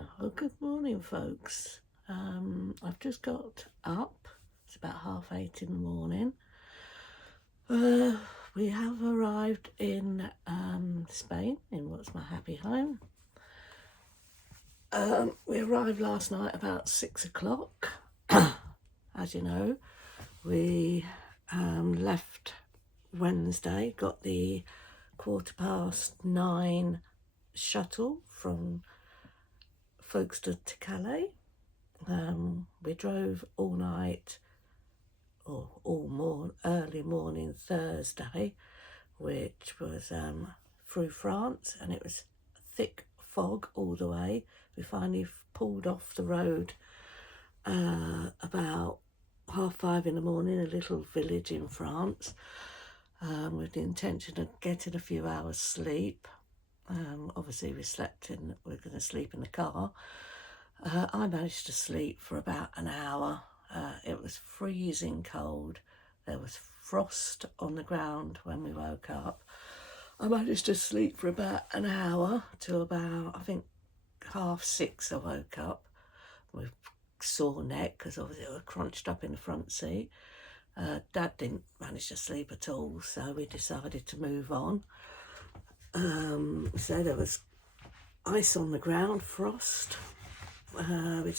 Well, good morning, folks. I've just got up. It's about 8:30 in the morning. We have arrived in Spain, in what's my happy home. We arrived last night about 6 o'clock. As you know, we left Wednesday, got the 9:15 shuttle from Folkestone to Calais. We drove all night, or early morning Thursday, which was through France, and it was thick fog all the way. We finally pulled off the road about 5:30 in the morning, a little village in France, with the intention of getting a few hours sleep. Obviously we're going to sleep in the car. I managed to sleep for about an hour. It was freezing cold. There was frost on the ground when we woke up. I managed to sleep for about an hour till about, I think, 6:30 I woke up with sore neck because obviously I was crunched up in the front seat. Dad didn't manage to sleep at all, so we decided to move on. So there was ice on the ground, frost. We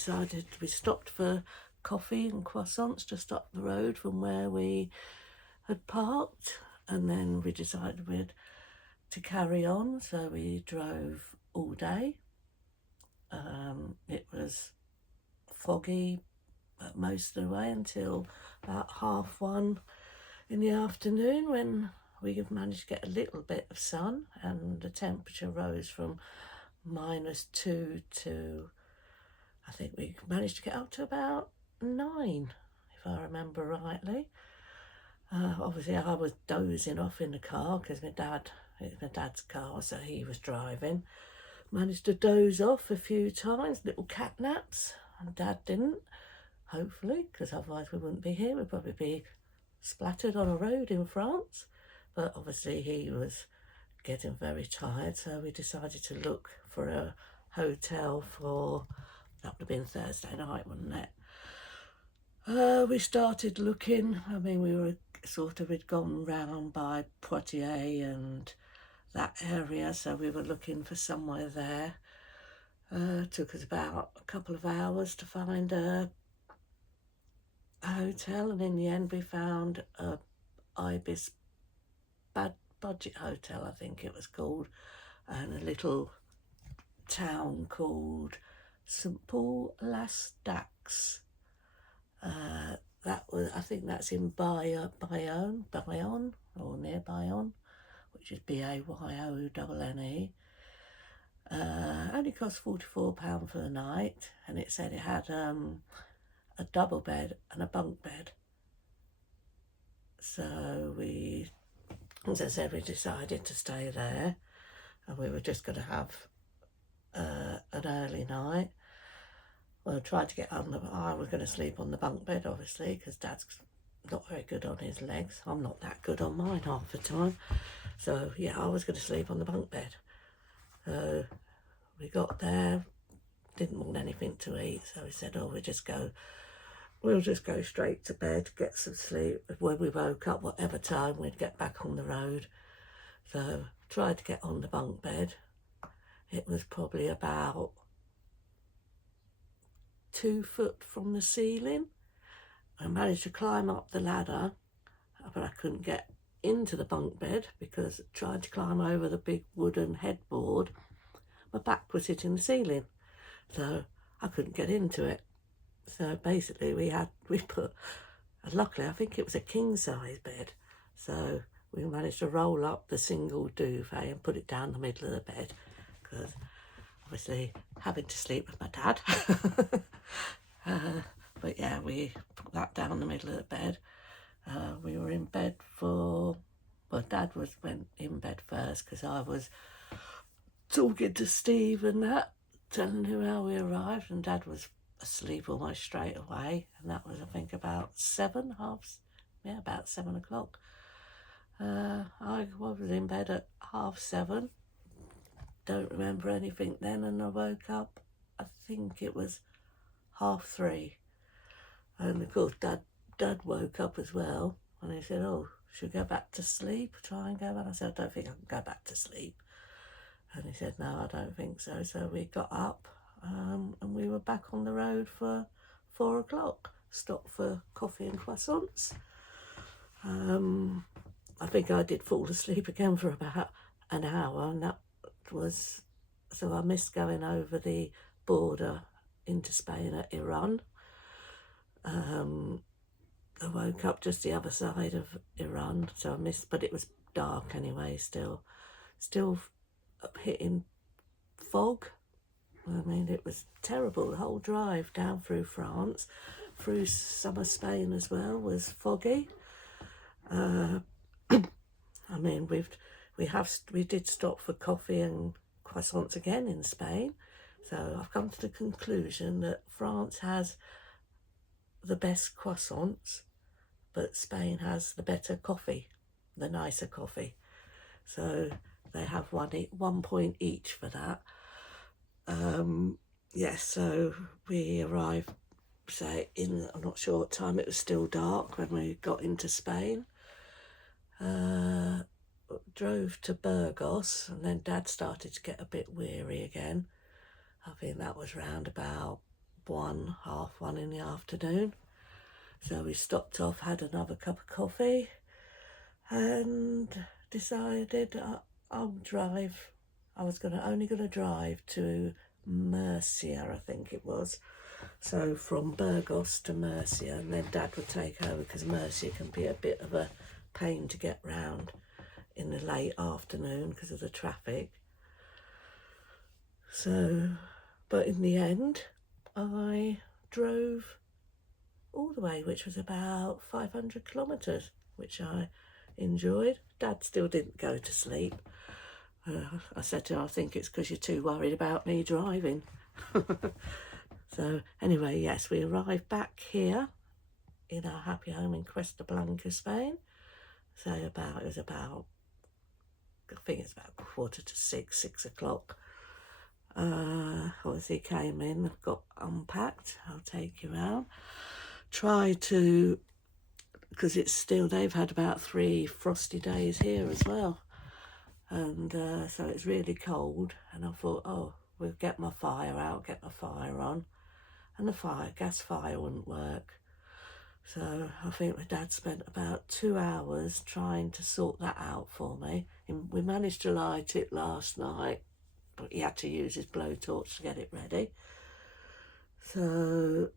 stopped for coffee and croissants just up the road from where we had parked, and then we decided to carry on, so we drove all day. It was foggy most of the way until about 1:30 in the afternoon, when we managed to get a little bit of sun, and the temperature rose from -2 to, I think we managed to get up to about 9, if I remember rightly. Obviously I was dozing off in the car because it's my dad's car, so he was driving. Managed to doze off a few times, little cat naps, and Dad didn't, hopefully, because otherwise we wouldn't be here. We'd probably be splattered on a road in France. But obviously he was getting very tired, so we decided to look for a hotel for, that would have been Thursday night, wouldn't it? We started looking. I mean, we were we'd gone round by Poitiers and that area, so we were looking for somewhere there. Took us about a couple of hours to find a hotel, and in the end we found a Ibis budget hotel, I think it was called, and a little town called St Paul las Dax. I think that's in Bayonne, or near Bayonne, which is Bayonne. Only cost £44 for the night, and it said it had a double bed and a bunk bed. So as I said, we decided to stay there, and we were just going to have an early night. Well, I tried to get I was going to sleep on the bunk bed, obviously, because Dad's not very good on his legs. I'm not that good on mine half the time. So, yeah, I was going to sleep on the bunk bed. So we got there, didn't want anything to eat, so we said, we'll just go straight to bed, get some sleep. When we woke up, whatever time, we'd get back on the road. So tried to get on the bunk bed. It was probably about 2 foot from the ceiling. I managed to climb up the ladder, but I couldn't get into the bunk bed because I tried to climb over the big wooden headboard. My back was hitting the ceiling, so I couldn't get into it. So basically luckily I think it was a king size bed, so we managed to roll up the single duvet and put it down the middle of the bed, because obviously having to sleep with my dad. But yeah, we put that down the middle of the bed. We were in bed Dad went in bed first, because I was talking to Steve and that, telling him how we arrived, and Dad was asleep almost straight away, and that was, I think, about 7 o'clock. I was in bed at 7:30. Don't remember anything then, and I woke up I think it was 3:30. And of course Dad woke up as well, and he said, oh, should we go back to sleep, try and go? And I said, I don't think I can go back to sleep. And he said, no, I don't think so. So we got up and we were back on the road for 4 o'clock, stopped for coffee and croissants. I think I did fall asleep again for about an hour, and that was, so I missed going over the border into Spain at Iran. I woke up just the other side of Iran, so I missed, but it was dark anyway, still hitting fog. I mean, it was terrible. The whole drive down through France, through summer Spain as well, was foggy. I mean, we did stop for coffee and croissants again in Spain. So I've come to the conclusion that France has the best croissants, but Spain has the better coffee, the nicer coffee. So they have 1 point each for that. Yes, so we arrived, say, I'm not sure what time, it was still dark when we got into Spain. Drove to Burgos, and then Dad started to get a bit weary again. I think that was round about 1:30 in the afternoon. So we stopped off, had another cup of coffee, and decided I'll drive. I was only gonna drive to Murcia, I think it was. So from Burgos to Murcia, and then Dad would take over, because Murcia can be a bit of a pain to get round in the late afternoon because of the traffic. So, but in the end, I drove all the way, which was about 500 kilometres, which I enjoyed. Dad still didn't go to sleep. I said to him, I think it's because you're too worried about me driving. So anyway, yes, we arrived back here in our happy home in Cuesta, Blanca, Spain. So it was about, I think it's about 5:45, 6 o'clock. Obviously came in, got unpacked. I'll take you out. Try to, because it's still, they've had about 3 frosty days here as well. And so it's really cold. And I thought, oh, we'll get my fire out, get my fire on. And the gas fire wouldn't work. So I think my Dad spent about 2 hours trying to sort that out for me. And we managed to light it last night, but he had to use his blowtorch to get it ready. So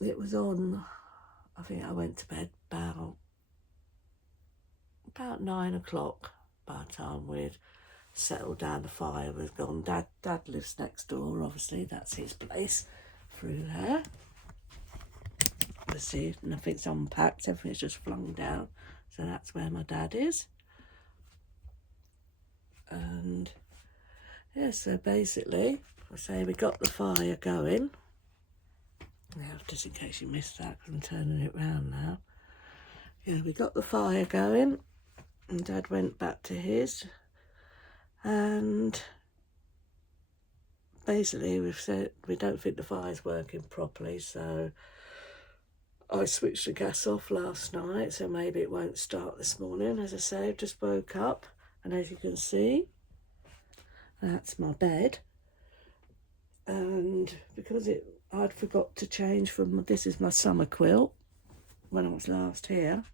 it was on, I think I went to bed about 9 o'clock by the time we'd settled down, the fire was gone. Dad lives next door, obviously, that's his place through there. See, nothing's unpacked, everything's just flung down, so that's where my Dad is. And yeah, so basically, I say we got the fire going. Yeah, just in case you missed that, because I'm turning it round now. Yeah, we got the fire going, and Dad went back to his, and basically we've said we don't think the fire's working properly, so I switched the gas off last night, so maybe it won't start this morning. As I say, I've just woke up, and as you can see, that's my bed. And because I'd forgot to change this is my summer quilt when I was last here.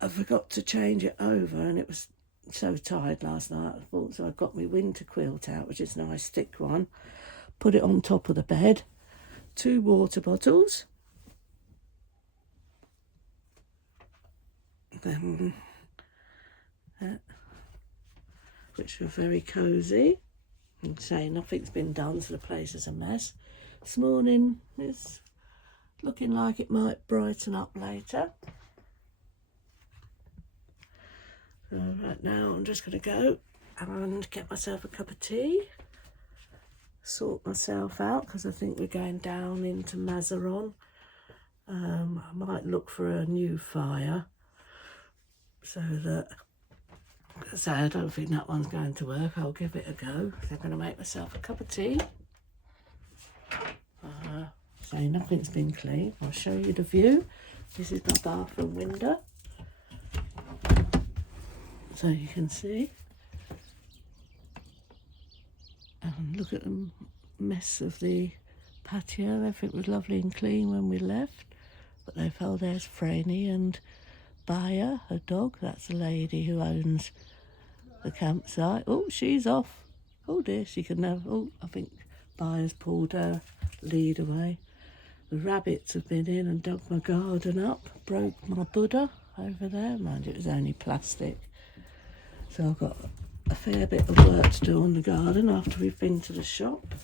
I forgot to change it over, and it was so tired last night, I thought, so I got my winter quilt out, which is a nice thick one, put it on top of the bed, 2 water bottles, which were very cosy. And say nothing's been done, so the place is a mess. This morning is looking like it might brighten up later. So right now I'm just going to go and get myself a cup of tea, sort myself out, because I think we're going down into Mazaron. I might look for a new fire, so that, I don't think that one's going to work. I'll give it a go. So I'm going to make myself a cup of tea. So nothing's been cleaned. I'll show you the view. This is my bathroom window. So you can see. And look at the mess of the patio. Everything was lovely and clean when we left. But they fell. There's Franny and Baya, her dog. That's the lady who owns the campsite. Oh, she's off. Oh dear, she can never. Oh, I think Baya's pulled her lead away. The rabbits have been in and dug my garden up. Broke my Buddha over there. Mind you, it was only plastic. So I've got a fair bit of work to do on the garden after we've been to the shop.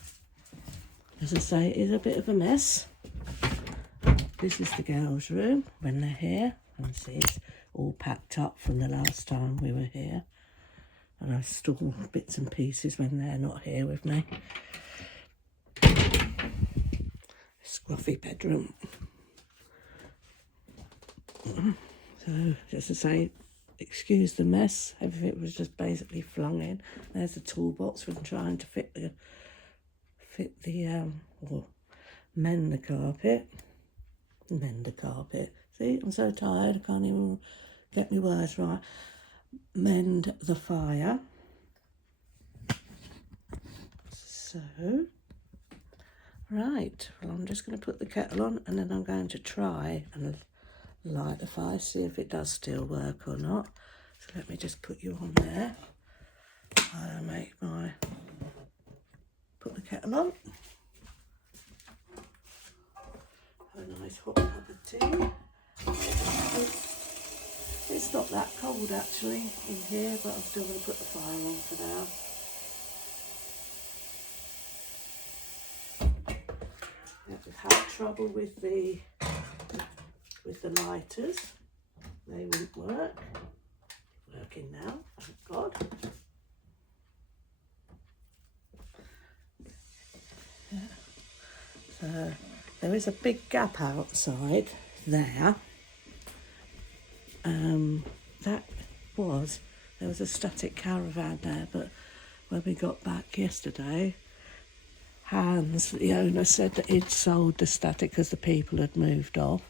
As I say, it is a bit of a mess. This is the girls' room when they're here. And see, it's all packed up from the last time we were here. And I store bits and pieces when they're not here with me. Scruffy bedroom. So, just to say, excuse the mess. Everything was just basically flung in. There's the toolbox from trying to mend the carpet. Mend the carpet. See, I'm so tired, I can't even get my words right. Mend the fire. So, right, well, I'm just going to put the kettle on and then I'm going to try and light the fire, see if it does still work or not. So let me just put you on there. I'll put the kettle on. Have a nice hot cup of tea. It's not that cold actually in here, but I'm still going to put the fire on for now. Yeah, we've had trouble with the lighters. They wouldn't work. Working now, thank God. Yeah. So there is a big gap outside there. There was a static caravan there, but when we got back yesterday, Hans, the owner, said that he'd sold the static because the people had moved off.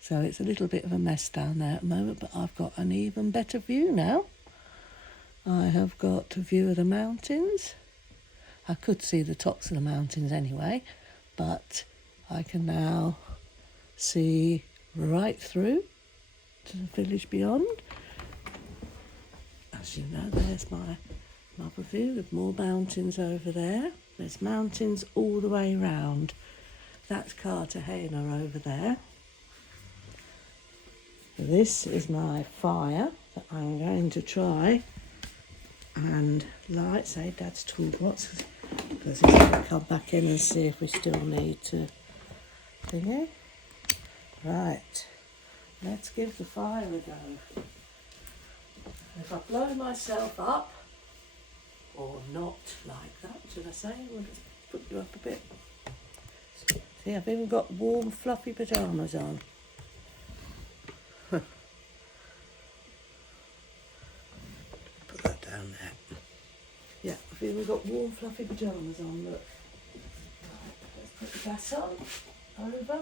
So it's a little bit of a mess down there at the moment, but I've got an even better view now. I have got a view of the mountains. I could see the tops of the mountains anyway, but I can now see right through to the village beyond. As you know, there's my other view with more mountains over there. There's mountains all the way round. That's Cartagena over there. This is my fire that I'm going to try and light. Say Dad's toolbox, because he's going to come back in and see if we still need to thingy. Right, let's give the fire a go. If I blow myself up, or not like that, should I say? We'll just put you up a bit. See, I've even got warm, fluffy pyjamas on. Put that down there. Yeah, I've even got warm, fluffy pyjamas on, look. Right, let's put the gas on, over.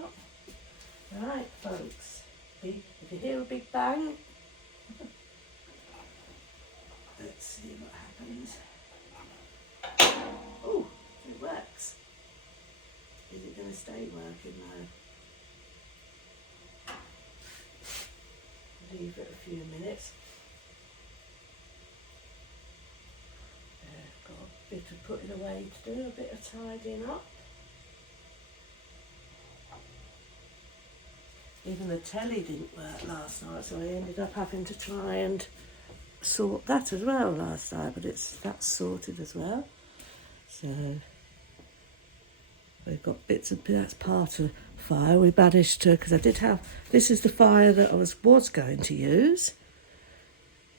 Right, folks, if you hear a big bang, let's see what happens. Oh, it works. Is it going to stay working though? Leave it a few minutes. Got a bit of putting away to do, a bit of tidying up. Even the telly didn't work last night, so I ended up having to try and sort that as well last night, but that's sorted as well. So we've got bits of, that's part of fire. We managed to, because I did have, this is the fire that I was going to use.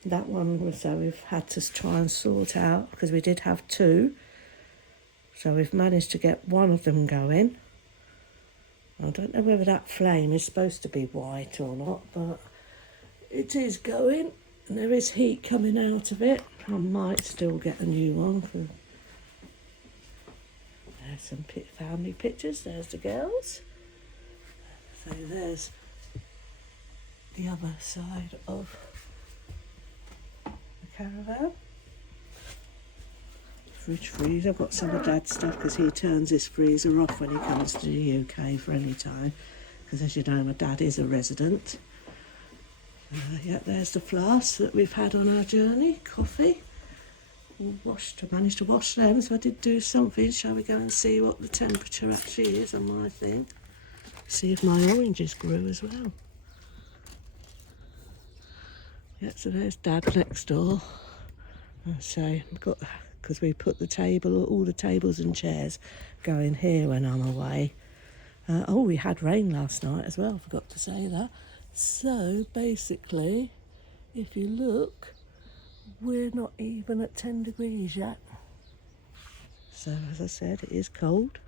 That one was, so we've had to try and sort out, because we did have two. So we've managed to get one of them going. I don't know whether that flame is supposed to be white or not, but it is going. And there is heat coming out of it. I might still get a new one. There's some family pictures. There's the girls. So there's the other side of the caravan. Fridge freezer. I've got some of Dad's stuff because he turns his freezer off when he comes to the UK for any time. Because as you know, my dad is a resident. Yeah, there's the flasks that we've had on our journey. Coffee. Managed to wash them, so I did do something. Shall we go and see what the temperature actually is on my thing? See if my oranges grew as well. Yeah, so there's Dad next door. So because we put all the tables and chairs going here when I'm away. We had rain last night as well, forgot to say that. So basically, if you look, we're not even at 10 degrees yet. So as I said, it is cold.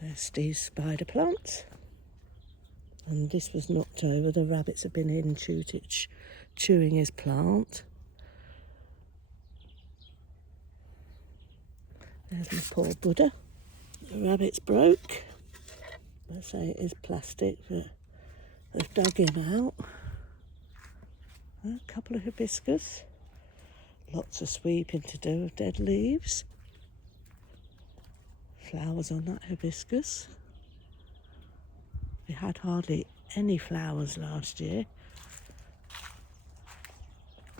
There's Steve's spider plants. And this was knocked over. The rabbits have been in chewing his plant. There's my poor Buddha. The rabbit's broke. I say it is plastic, but they've dug him out. A couple of hibiscus. Lots of sweeping to do with dead leaves. Flowers on that hibiscus. We had hardly any flowers last year.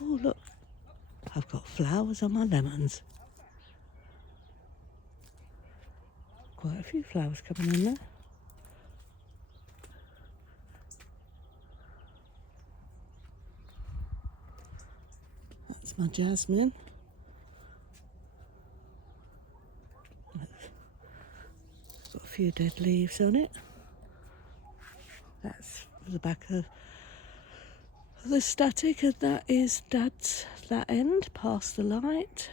Oh look, I've got flowers on my lemons. Quite a few flowers coming in there. That's my jasmine. Got a few dead leaves on it. That's the back of the static, and that is Dad's, that end, past the light,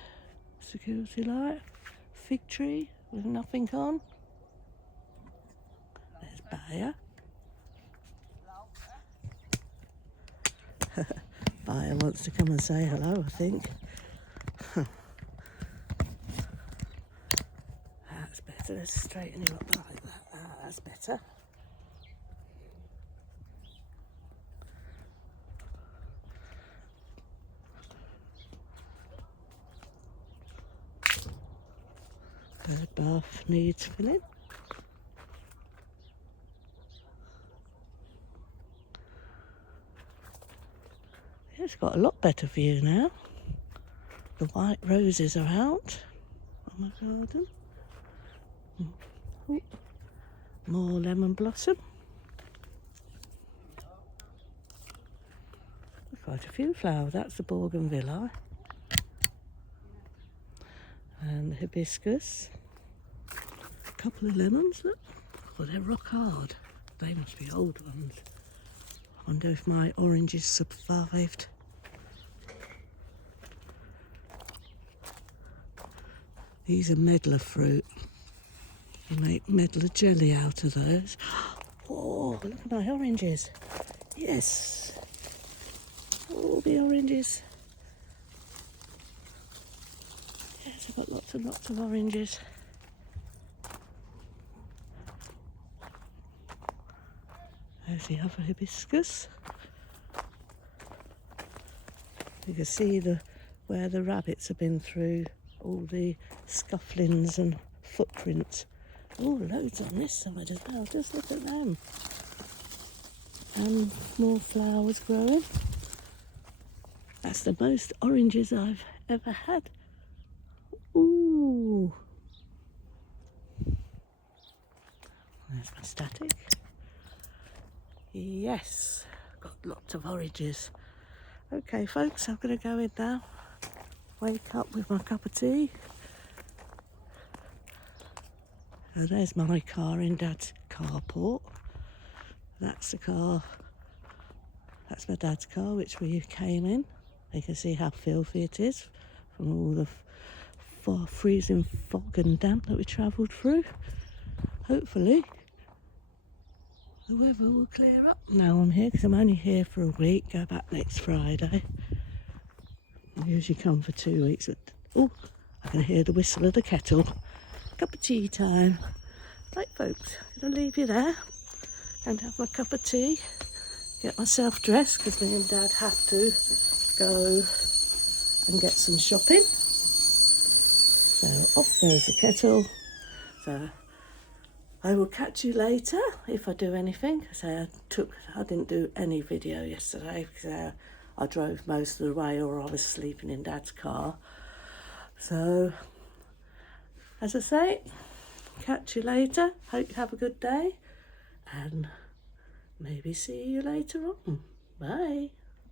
security light, fig tree with nothing on. There's Bayer. Bayer wants to come and say hello, I think. That's better, let's straighten you up like that. That's better. The bath needs filling. Yeah, it's got a lot better view now. The white roses are out on my garden. Ooh. More lemon blossom. Quite a few flowers. That's the bougainvillea. And the hibiscus. A couple of lemons, look. Oh, they're rock hard. They must be old ones. I wonder if my oranges survived. These are medlar fruit. You make medlar jelly out of those. Oh, look at my oranges. Yes. All the oranges. Yes, I've got lots and lots of oranges. There's the other hibiscus. You can see where the rabbits have been through all the scufflings and footprints. Oh, loads on this side as well. Just look at them. And more flowers growing. That's the most oranges I've ever had. Ooh. There's my static. Yes, got lots of oranges. Okay, folks, I'm going to go in now. Wake up with my cup of tea. And there's my car in Dad's carport. That's the car. That's my dad's car, which we came in. You can see how filthy it is from all the freezing fog and damp that we travelled through. Hopefully the weather will clear up. Now I'm here because I'm only here for a week. Go back next Friday. I usually come for 2 weeks, but Oh, I can hear the whistle of the kettle. Cup of tea time. Right folks, I'm going to leave you there and have my cup of tea, get myself dressed because me and Dad have to go and get some shopping. So off goes the kettle. So I will catch you later if I do anything. So I didn't do any video yesterday because I drove most of the way, or I was sleeping in Dad's car. So as I say, catch you later. Hope you have a good day and maybe see you later on. Bye.